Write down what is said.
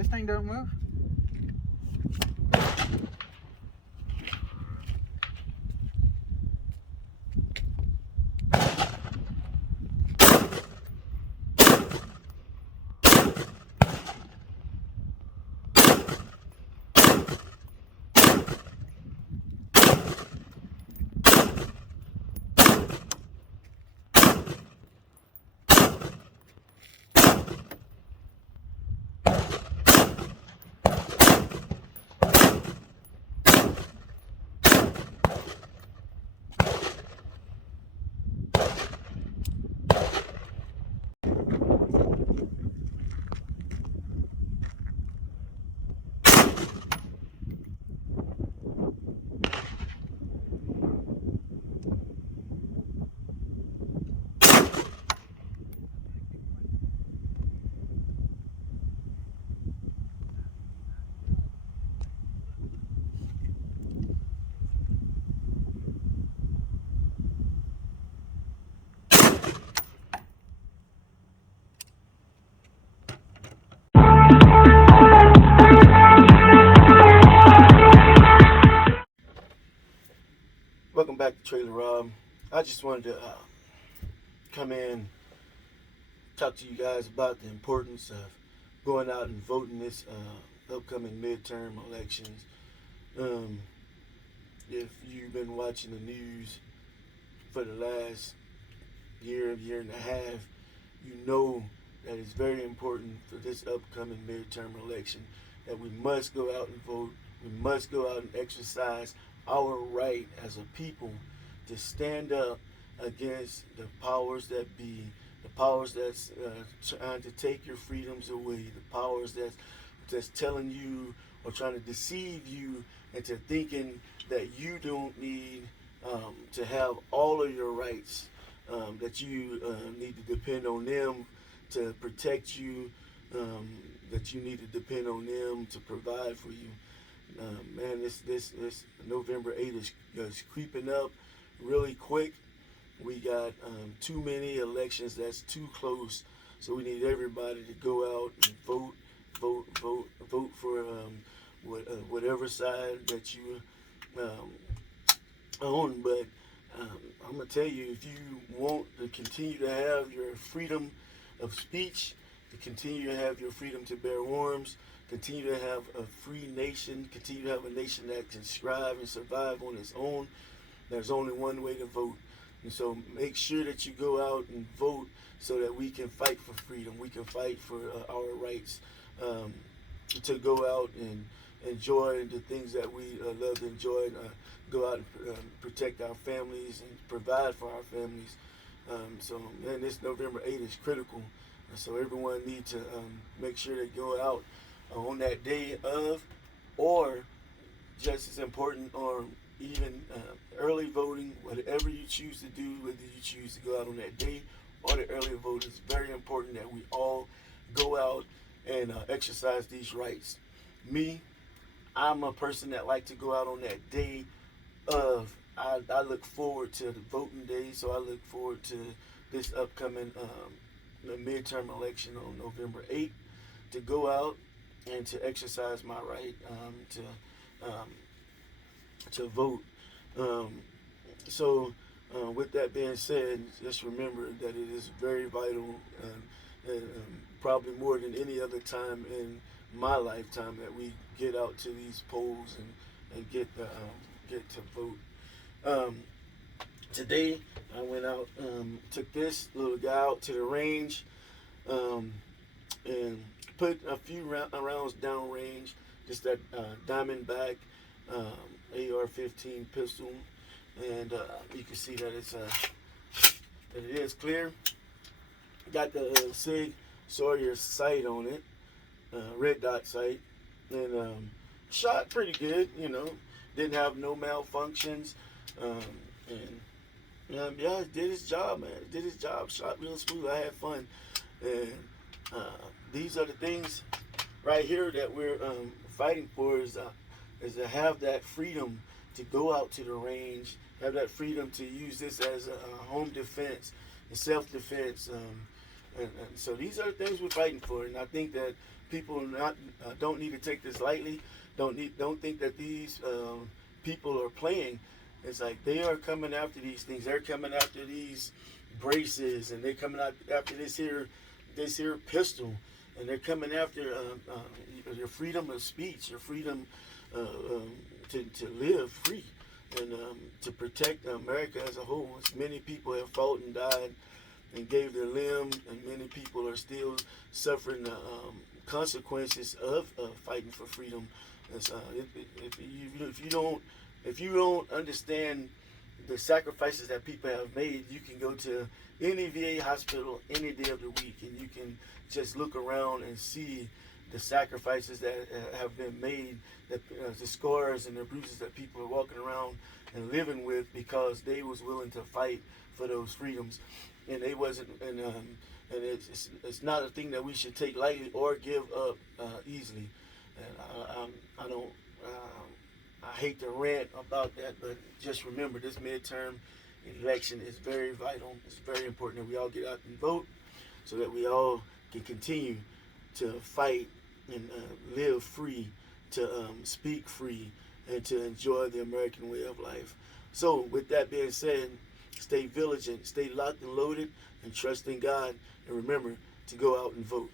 This thing don't move. Welcome back to Trailer Rob. I just wanted to come in, talk to you guys about the importance of going out and voting this upcoming midterm elections. If you've been watching the news for the last year and a half, you know that it's very important for this upcoming midterm election that we must go out and vote. We must go out and exercise our right as a people to stand up against the powers that be, the powers that's trying to take your freedoms away, the powers that's telling you or trying to deceive you into thinking that you don't need to have all of your rights, that you need to depend on them to protect you, that you need to depend on them to provide for you. Man, this November 8th is creeping up really quick. We got too many elections that's too close, so we need everybody to go out and vote for whatever side that you own. But I'm gonna tell you, if you want to continue to have your freedom of speech, to continue to have your freedom to bear arms, continue to have a free nation, continue to have a nation that can strive and survive on its own, there's only one way to vote. And so make sure that you go out and vote so that we can fight for freedom. We can fight for our rights to go out and enjoy the things that we love to enjoy, and go out and protect our families and provide for our families. So, man, this November 8th is critical. So everyone needs to make sure they go out on that day of, or just as important, or even early voting, whatever you choose to do, whether you choose to go out on that day or the early vote, it's very important that we all go out and exercise these rights. Me, I'm a person that like to go out on that day of. I look forward to the voting day, so I look forward to this upcoming the midterm election on November 8th to go out and to exercise my right to vote. So with that being said, just remember that it is very vital, and probably more than any other time in my lifetime, that we get out to these polls and get to vote. Today I went out, took this little guy out to the range, and put a few rounds down range, just that Diamondback AR-15 pistol, and you can see that that it is clear. Got the Sig Sauer sight on it, red dot sight, and shot pretty good. Didn't have no malfunctions, and yeah, it did its job, man. It did its job. Shot real smooth. I had fun, and these are the things right here that we're fighting for, is to have that freedom to go out to the range, have that freedom to use this as a home defense and self-defense, And so these are the things we're fighting for, and I think that people don't need to take this lightly. Don't think that these people are playing. It's like they are coming after these things. They're coming after these braces, and they're coming out after this here pistol, and they're coming after your freedom of speech, your freedom to live free, and to protect America as a whole. Many people have fought and died and gave their limbs, and many people are still suffering the consequences of fighting for freedom. If you don't understand the sacrifices that people have made, you can go to any VA hospital any day of the week, and you can just look around and see the sacrifices that have been made, that the scars and the bruises that people are walking around and living with because they was willing to fight for those freedoms, and they wasn't. And it's not a thing that we should take lightly or give up easily. And I don't. I hate to rant about that, but just remember this midterm election is very vital. It's very important that we all get out and vote so that we all can continue to fight and live free, to speak free, and to enjoy the American way of life. So with that being said, stay vigilant, stay locked and loaded, and trust in God, and remember to go out and vote.